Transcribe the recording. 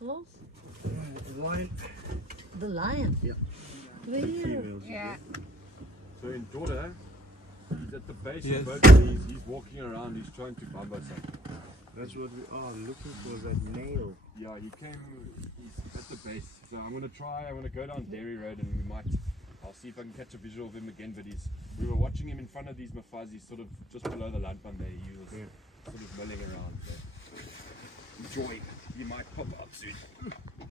buffaloes? The lion. The lion? Yeah. Where? Females. Yeah. So in Jordan, he's at the base Yes. of the boat. He's walking around. He's trying to bump us up. That's what we are looking for, that male. Yeah, he's at the base. So I'm gonna go down Dairy Road and I'll see if I can catch a visual of him again, but we were watching him in front of these mafazis, sort of just below the landpan there. He was sort of milling around. So enjoy. He might pop up soon.